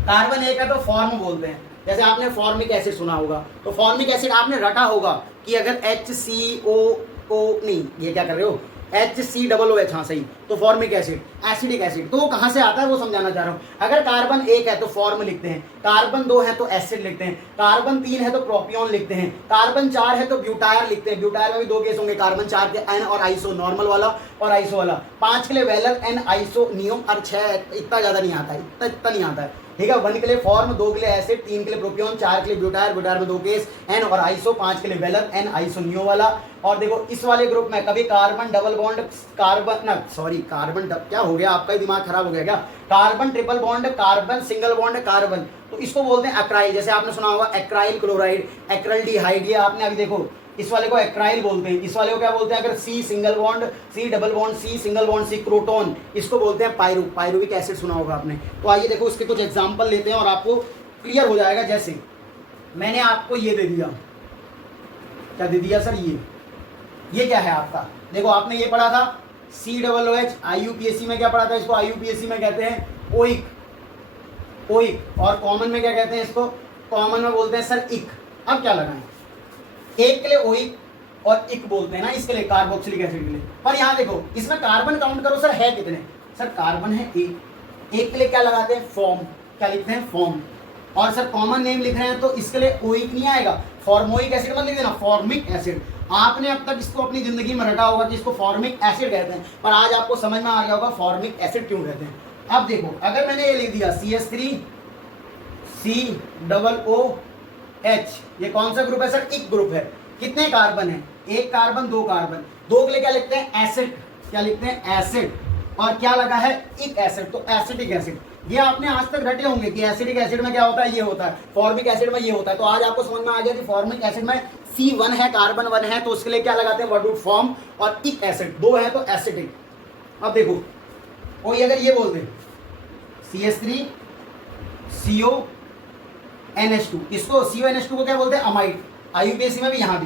कार्बन 1 है तो फॉर्म बोलते हैं। जैसे आपने फॉर्मिक एसिड सुना होगा, तो फॉर्मिक एसिड आपने रटा होगा कि अगर HCOO नहीं, ये क्या कर रहे हो, HCOOH, हाँ सही, तो फॉर्मिक एसिड, एसिडिक एसिड, तो वो कहाँ से आता है वो समझाना चाह रहा हूँ। अगर कार्बन 1 है तो फॉर्म लिखते हैं, कार्बन 2 है तो एसिड लिखते हैं, कार्बन 3 है तो प्रोपियोन लिखते हैं, कार्बन 4 है तो ब्यूटायर लिखते हैं। ब्यूटायर में भी 2 केस होंगे, कार्बन 4 के एन और आइसो, नॉर्मल वाला और आइसो वाला, 5 के लिए वेलर एन आइसो नियम, और 6 इतना ज़्यादा नहीं आता है, इतना नहीं आता है, ठीक है। 1 के लिए फॉर्म, 2 के लिए एसिड, 3 के लिए प्रोपियोन, 4 के लिए ब्यूटायर, ब्यूटायर में 2 केस एन और आइसो, 5 के लिए वेलर एन आइसो नियो वाला। और देखो इस वाले ग्रुप में कभी कार्बन डबल बॉन्ड, कार्बन ना सॉरी कार्बन क्या हो गया, आपका ही दिमाग खराब हो गया क्या, carbon triple bond, carbon single bond, carbon, तो इसको बोलते हैं अक्राइल। जैसे आपने सुना होगा एक्राइल क्लोराइड, एक्राइल्डिहाइड, ये आपने अभी देखो इस वाले को एक्राइल बोलते हैं, इस वाले को क्या बोलते हैं, अगर C single bond, C double bond, C single bond, C croton, इसको बोलते हैं पायरू, पायरुविक एसिड सुना होगा आपने। तो आइए देखो उसके कुछ एग्जांपल लेते हैं और आपको क्लियर हो जाएगा। जैसे मैंने आपको ये दे दिया, क्या दे दिया सर, ये क्या है आपका, देखो आपने ये पढ़ा था COOH, IUPAC में क्या पढ़ा था, इसको IUPAC में कहते हैं ओइक, ओइक, और कॉमन में क्या कहते हैं इसको, कॉमन में बोलते हैं सर इक। अब क्या लगाएं, एक के लिए ओइक और इक बोलते हैं ना, इसके लिए कार्बोक्सिलिक एसिड के लिए। पर यहाँ देखो इसमें कार्बन काउंट करो सर, है कितने, सर कार्बन है एक के लिए क्या लगाते हैं, फॉर्म, क्या लिखते हैं, फॉर्म। और सर कॉमन नेम लिख रहे हैं तो इसके लिए ओइक नहीं आएगा, फॉर्मोइक एसिड मत लिख देना, फॉर्मिक एसिड। आपने अब तक इसको अपनी जिंदगी में रटा होगा कि इसको फॉर्मिक एसिड कहते हैं, पर आज आपको समझ में आ गया होगा फॉर्मिक एसिड क्यों कहते हैं। अब देखो अगर मैंने ये लिख दिया CH3 COOH, ये कौन सा ग्रुप है सर? इक ग्रुप है। कितने कार्बन है? एक कार्बन, दो कार्बन, दो के लिए क्या लिखते हैं? एसिड। क्या लिखते हैं? एसिड। और क्या लगा है? इक एसिड, तो एसिटिक एसिड। ये आपने आज तक रटे होंगे कि एसिडिक एसिड में क्या होता है? ये होता है। फॉर्मिक एसिड में ये होता है। तो आज आपको समझ में आ गया कि फॉर्मिक एसिड में C1 है, कार्बन 1 है, तो उसके लिए क्या लगाते हैं? Word form. और इक एसिड दो है तो एसिडिक। अब देखो कोई अगर ये बोल दे CH3CONH2, इसको CONH2 को क्या बोलते हैं? अमाइड। IUPAC में भी, यहाँ भी।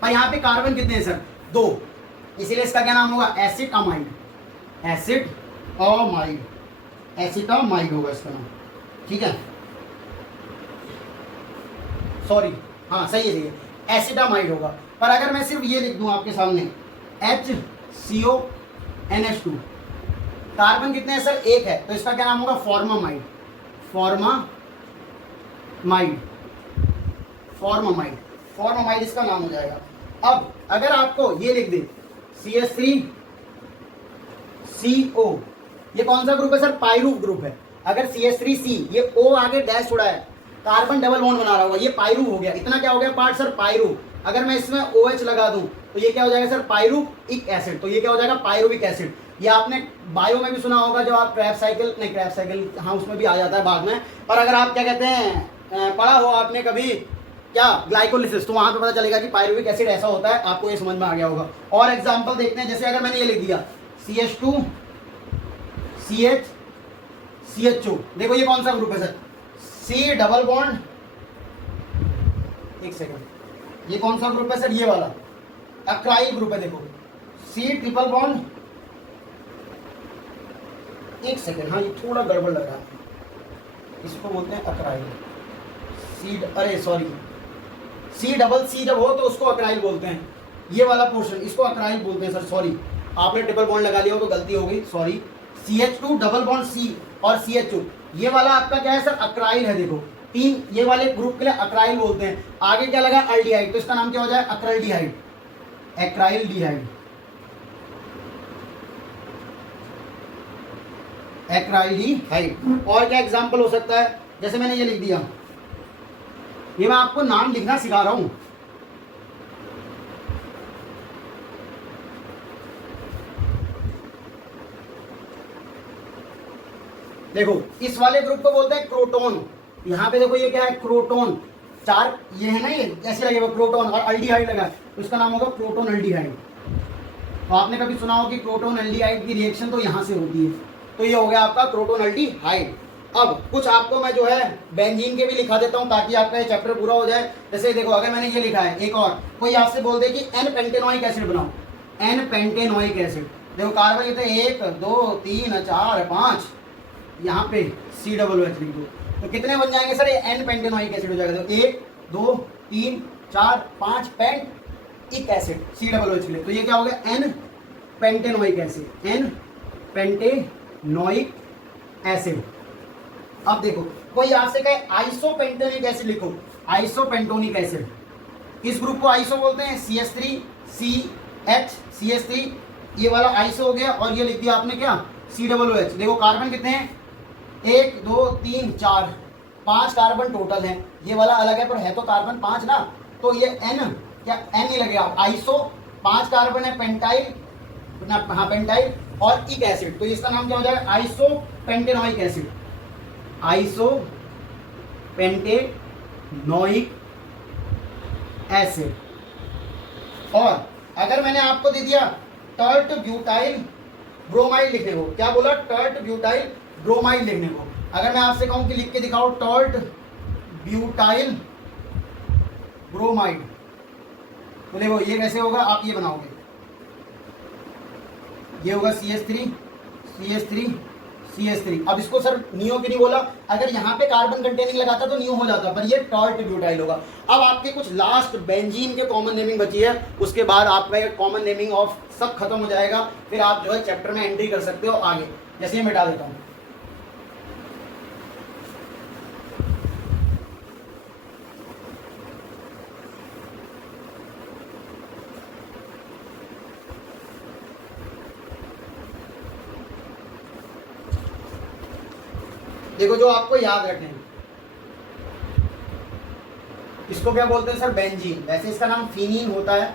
पर यहाँ पे कार्बन कितने हैं सर? 2, इसीलिए इसका क्या नाम होगा? Acid amide. Acid amide, acetamide होगा इसका नाम। ठीक है, सॉरी, हाँ सही है, एसिटामाइड होगा। पर अगर मैं सिर्फ ये लिख दूं आपके सामने HCONH2, कार्बन कितने हैं सर? एक है, तो इसका क्या नाम होगा? फॉर्मामाइड। फॉर्मामाइड, फॉर्मामाइड, फॉर्मामाइड इसका नाम हो जाएगा। अब अगर आपको ये लिख दे CH3CO, ये कौन सा ग्रुप है सर? पाइरूव ग्रुप है। अगर CH3C, ये O आगे डैश छोड़ा है, कार्बन डबल बॉन्ड बना रहा होगा, ये पाइरूव हो गया। इतना क्या हो गया पार्ट सर? पाइरूव। अगर मैं इसमें OH लगा दूं तो ये क्या हो जाएगा सर? Pyruvic acid. तो ये क्या हो जाएगा? Pyruvic acid. ये आपने बायो में भी सुना होगा, जब आप क्रैब साइकिल, हाँ उसमें भी आ जाता है बाद में। और अगर आप क्या कहते हैं, पढ़ा हो आपने कभी क्या ग्लाइकोलिसिस, तो वहां पे पता चलेगा कि पाइरूविक एसिड ऐसा होता है। आपको ये समझ में आ गया होगा। और एग्जांपल देखते हैं, जैसे अगर मैंने ये लिख दिया CH2 CH CHO, देखो ये कौन सा ग्रुप है सर? C डबल बॉन्ड, एक सेकंड, ये कौन सा ग्रुप है सर? ये वाला अक्राइल ग्रुप है। देखो C ट्रिपल बॉन्ड, एक सेकंड, हाँ ये थोड़ा गड़बड़ लग रहा है, इसको बोलते हैं अक्राइल। अरे सॉरी, C डबल C जब हो तो उसको अक्राइल बोलते हैं। ये वाला पोर्शन इसको अक्राइल बोलते हैं सर। सॉरी, आपने ट्रिपल बॉन्ड लगा लिया हो तो गलती हो गई, sorry. CH2 double bond C और CHO, ये वाला आपका क्या है सर? अक्राइल है। देखो तीन, ये वाले ग्रुप के लिए अक्राइल बोलते हैं। आगे क्या लगा? अल्डिहाइड, तो इसका नाम क्या हो जाए? अक्रल्डिहाइड, एक्राइलडिहाइड, एक्राइलडिहाइड। और क्या एग्जांपल हो सकता है? जैसे मैंने ये लिख दिया, ये मैं आपको नाम लिखना सिखा रहा हूं। देखो इस वाले ग्रुप को बोलते हैं क्रोटोन। यहाँ पे देखो ये क्या है? क्रोटोन। चार ये है ना, ये ऐसे लगेगा क्रोटोन, और अल्डिहाइड लगा है तो इसका नाम होगा प्रोटोन अल्डिहाइड। तो आपने कभी सुना हो कि क्रोटोन अल्डिहाइड की रिएक्शन तो यहाँ से होती है। तो ये हो गया आपका क्रोटोन अल्डिहाइड। अब कुछ आपको मैं जो है बेंजीन के भी लिखा देता हूँ ताकि आपका ये चैप्टर पूरा हो जाए। जैसे देखो अगर मैंने ये लिखा है, एक और कोई आपसे बोल दे कि एन पेंटेनोइक एसिड बनाओ, एन पेंटेनोइक एसिड। देखो कार्बन ये थे 1 2 3 4 5, यहाँ पे COOH लिख दो तो कितने बन जाएंगे सर? ये एन पेंटेनोइक एसिड हो जाएगा। तो 1 2 3 4 5 पेंटिक एसिड COOH के लिए, तो ये क्या हो गया? N pentanoic acid, n pentanoic acid. अब देखो कोई आपसे कहे आइसोपेंटोनिक एसिड लिखो, आइसोपेंटोनिक एसिड, इस ग्रुप को आइसो बोलते हैं। CH3 ये वाला आइसो हो गया, और ये लिख दिया आपने क्या? COOH। देखो कार्बन कितने हैं? 1 2 3 4 5 कार्बन टोटल हैं। ये वाला अलग है पर है तो कार्बन 5 ना, तो ये N क्या N ही लगेगा। आइसो 5 कार्बन है, पेंटाइल, हाँ पेंटाइल और इक एसिड, तो इसका नाम क्या हो जाएगा? Iso pentanoic acid, iso pentanoic acid. और अगर मैंने आपको दे दिया टर्ट ब्यूटाइल ब्रोमाइड लिखने को, क्या बोला? टर्ट ब्यूटाइल ब्रोमाइड लिखने को। अगर मैं आपसे कहूं कि लिख के दिखाओ टर्ट ब्यूटाइल ब्रोमाइड, तो देखो ये कैसे होगा? आप ये बनाओगे, ये होगा CH3। अब इसको सर नियो क्यों नहीं बोला? अगर यहाँ पे कार्बन कंटेनिंग लगाता तो नियो हो जाता, पर ये टर्ट ब्यूटाइल होगा। अब आपके कुछ लास्ट बेंजीन के कॉमन नेमिंग बची है, उसके बाद आपका कॉमन नेमिंग ऑफ सब खत्म हो जाएगा। फिर आप जो है चैप्टर में एंट्री कर सकते हो आगे। जैसे ये मिटा देता हूँ, देखो जो आपको याद रखना है, इसको क्या बोलते हैं सर? बेंजीन। वैसे इसका नाम फिनीन होता है,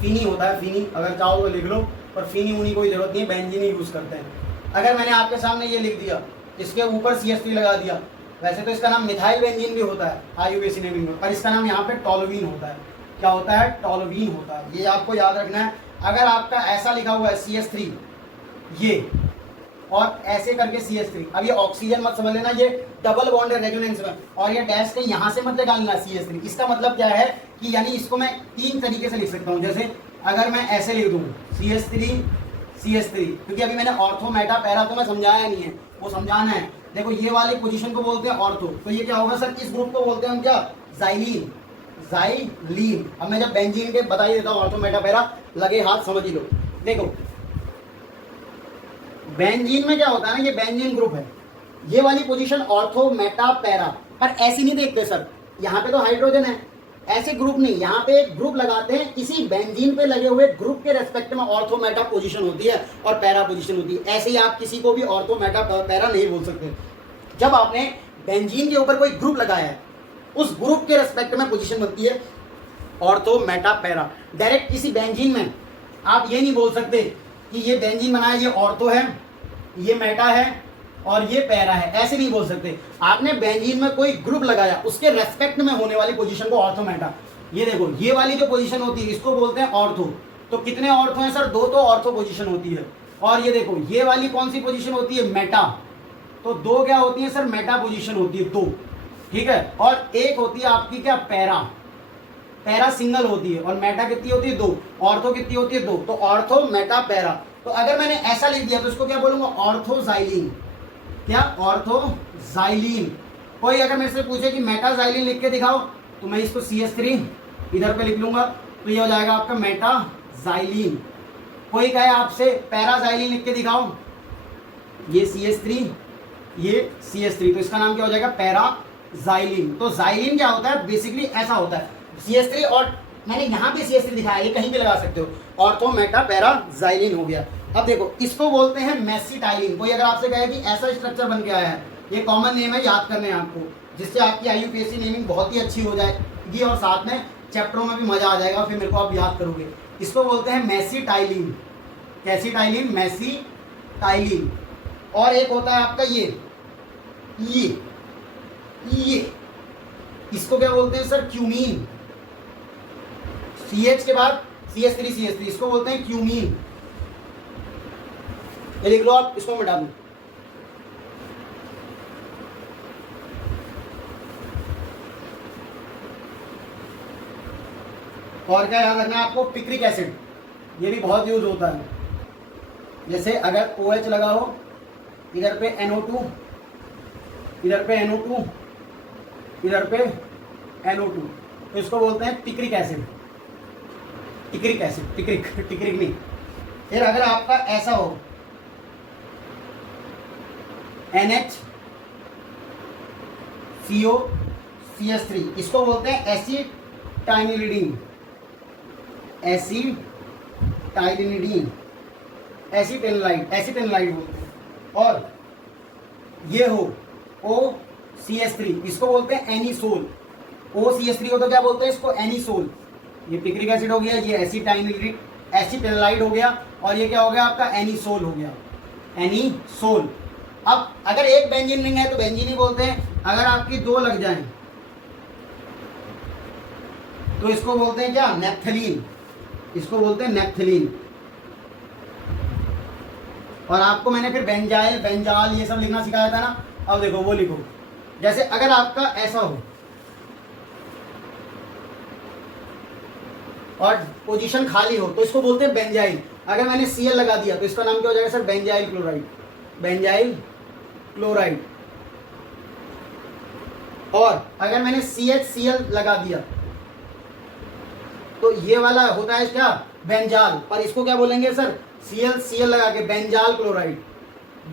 फिनी होता है, फिनी। अगर चाहो तो लिख लो, पर फिनी होनी कोई जरूरत नहीं है, बेंजीन ही यूज़ करते हैं। अगर मैंने आपके सामने ये लिख दिया, इसके ऊपर CH3 लगा दिया, वैसे तो इसका नाम मिथाइल बेंजीन भी होता है IUPAC नेमिंग में, पर इसका नाम यहाँ पे टोलुवीन होता है। क्या होता है? टोलुवीन होता है। ये आपको याद रखना है। अगर आपका ऐसा लिखा हुआ है CH3 ये, और ऐसे करके CH3, अब ये ऑक्सीजन मत समझ लेना, ये डबल बॉन्ड है रेजोनेंस में, और ये डैश के यहाँ से मत निकालना CH3। इसका मतलब क्या है कि यानी इसको मैं 3 तरीके से लिख सकता हूँ। जैसे अगर मैं ऐसे लिख दूँ CH3, क्योंकि अभी मैंने ऑर्थो मेटा पैरा तो मैं समझाया नहीं है, वो समझाना है। देखो ये वाली पोजीशन को बोलते हैं ऑर्थो, तो ये क्या होगा सर? इस ग्रुप को बोलते हैं हम क्या? Xylene, xylene. अब मैं जब बेंजीन के बता ही देता हूँ, ऑर्थो मेटा पैरा, लगे हाथ समझ ही लो। देखो बेंजीन में क्या होता है ना, ये बेंजीन ग्रुप है, ये वाली पोजीशन ऑर्थो मेटा पैरा, पर ऐसी नहीं देखते सर। यहाँ पे तो हाइड्रोजन है, ऐसे ग्रुप नहीं, यहाँ पे एक ग्रुप लगाते हैं, इसी बेंजीन पे लगे हुए ग्रुप के रेस्पेक्ट में ऑर्थो मेटा पोजीशन होती है और पैरा पोजीशन होती है। ऐसे ही आप किसी को भी ऑर्थो मेटा पैरा नहीं बोल सकते। जब आपने बेंजीन के ऊपर कोई ग्रुप लगाया है, उस ग्रुप के रेस्पेक्ट में पोजीशन बनती है ऑर्थो मेटा पैरा। डायरेक्ट किसी बेंजीन में आप ये नहीं बोल सकते कि ये बेंजीन बनाया, ये ऑर्थो है, ये मेटा है और ये पैरा है, ऐसे नहीं बोल सकते। आपने बेंजीन में कोई ग्रुप लगाया, उसके रेस्पेक्ट में होने वाली पोजीशन को ऑर्थो मेटा। ये देखो ये वाली जो पोजीशन होती है इसको बोलते हैं ऑर्थो। तो कितने ऑर्थो हैं सर? 2 तो ऑर्थो पोजीशन होती है। और ये देखो ये वाली कौन सी पोजीशन होती है? मेटा। तो 2 क्या होती है सर? मेटा पोजीशन होती है 2, ठीक है। और एक होती है आपकी क्या? पैरा। पैरा सिंगल होती है, और मेटा कितनी होती है? 2। ऑर्थो कितनी होती है? 2। तो ऑर्थो मेटा पैरा। तो अगर मैंने ऐसा लिख दिया तो इसको क्या बोलूंगा? ऑर्थोजाइलिन। क्या? ऑर्थोजाइलिन। कोई अगर मेरे से पूछे कि मेटाजाइलिन लिख के दिखाओ, तो मैं इसको CH3 इधर पे लिख लूंगा, तो ये हो जाएगा आपका मेटाजाइलिन। कोई कहे आपसे पैराजाइलिन लिख के दिखाओ, ये CH3 ये CH3, तो इसका नाम क्या हो जाएगा? पैराजाइलिन। तो जाइलिन क्या होता है? बेसिकली ऐसा होता है CH3, और मैंने यहाँ पे CH3 दिखाया, ये कहीं भी लगा सकते हो। ऑर्थो मेटा पैरा जाइलिन हो गया। अब देखो इसको बोलते हैं मेसिटाइलिन। कोई अगर आपसे कहे कि ऐसा स्ट्रक्चर बन के आया है, ये कॉमन नेम है, याद करने हैं आपको, जिससे आपकी IUPAC नेमिंग बहुत ही अच्छी हो जाएगी और साथ में चैप्टरों में भी मजा आ जाएगा, फिर मेरे को आप याद करोगे। इसको बोलते हैं मेसिटाइलिन। कैसी टाइलिन? मेसिटाइलिन। और एक होता है आपका ये, इसको क्या बोलते हैं सर? क्यूमीन। CH के बाद CH3, इसको बोलते हैं क्यूमीन। ये लिख लो आप, इसको मिटा दो। और क्या याद रखना है आपको? पिक्रिक एसिड, ये भी बहुत यूज होता है। जैसे अगर OH लगा हो, इधर पे NO2, इधर पे NO2, इधर पे NO2, तो इसको बोलते हैं पिक्रिक एसिड। टिक्रिक एसिड, टिक्रिक नहीं। फिर अगर आपका ऐसा हो NHCO CH3, इसको बोलते हैं एसिटाइनिलीडीन। एसिटेनलाइड बोलते हैं। और ये हो OCH3, इसको बोलते हैं एनिसोल। OCH3 हो तो क्या बोलते हैं इसको? एनिसोल। ये पिक्रिक एसिड हो गया, ये एसिटेनलाइड हो गया, और ये क्या हो गया आपका? एनिसोल हो गया, एनिसोल। अब अगर एक बेंजीन रिंग है तो बेंजीन ही बोलते हैं। अगर आपकी 2 लग जाएं तो इसको बोलते हैं क्या? नेप्थलीन। इसको बोलते हैं नेप्थलीन। और आपको मैंने फिर बेंजाइल, बेंजाल ये सब लिखना सिखाया था ना, अब देखो वो लिखो। जैसे अगर आपका ऐसा हो और पोजीशन खाली हो, तो इसको बोलते हैं बेंजाइल। अगर मैंने Cl लगा दिया तो इसका नाम क्या हो जाएगा sir? Benzyl chloride. Benzyl chloride. और अगर मैंने CHCl लगा दिया तो ये वाला होता है क्या? बेंजाल। पर इसको क्या बोलेंगे सर? Cl लगा के बेंजाल क्लोराइड।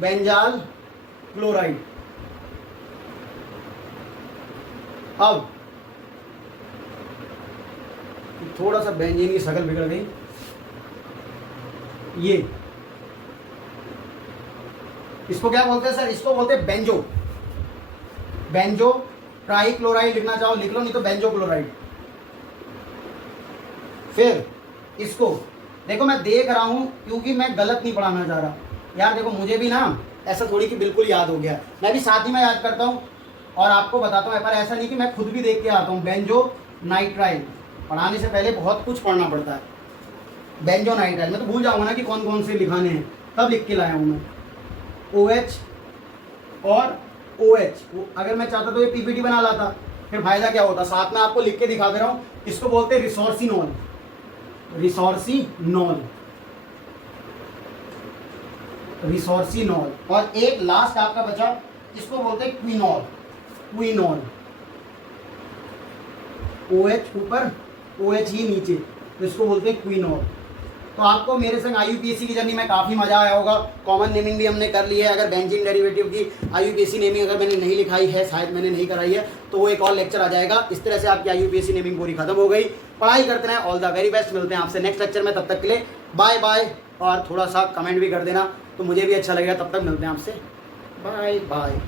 Benzal chloride. अब थोड़ा सा बेंजीन की शक्ल बिगड़ गई। ये इसको क्या बोलते हैं सर? इसको बोलते हैं बेंजो। बेंजो ट्राई क्लोराइड लिखना चाहो लिख लो, नहीं तो बेंजो क्लोराइड। फिर इसको देखो, मैं देख रहा हूं क्योंकि मैं गलत नहीं पढ़ाना चाह रहा यार। देखो मुझे भी ना ऐसा थोड़ी कि बिल्कुल याद हो गया, मैं भी साथ ही में याद करता हूँ और आपको बताता हूँ। पर ऐसा नहीं कि मैं खुद भी देख के आता हूँ। बेंजो नाइट्राइल पढ़ाने से पहले बहुत कुछ पढ़ना पड़ता है। बेंजो नाइट्राइल मैं तो भूल जाऊंगा ना कि कौन कौन से लिखाने हैं, तब लिख के लाया हूँ मैं। OH और OH, अगर मैं चाहता तो ये PPT बना लाता, फिर फायदा क्या होता। साथ में आपको लिख के दिखा दे रहा हूँ। इसको बोलते हैं रिसोर्सिनोल, रिसोर्सिनोल, रिसोर्सिनोल। और एक लास्ट आपका बचा, इसको बोलते हैं क्विनोल, क्विनोल। OH ऊपर OH ही नीचे, तो इसको बोलते हैं क्विनोल। तो आपको मेरे संग IUPAC की जर्नी में काफ़ी मजा आया होगा। कॉमन नेमिंग भी हमने कर ली है। अगर बेंजीन डेरिवेटिव की IUPAC नेमिंग अगर मैंने नहीं लिखाई है, शायद मैंने नहीं कराई है, तो वो एक और लेक्चर आ जाएगा। इस तरह से आपकी IUPAC नेमिंग पूरी खत्म हो गई। पढ़ाई करते हैं, ऑल द वेरी बेस्ट। मिलते हैं आपसे नेक्स्ट लेक्चर में, तब तक के लिए बाय बाय। और थोड़ा सा कमेंट भी कर देना तो मुझे भी अच्छा लगेगा। तब तक मिलते हैं आपसे, बाय बाय।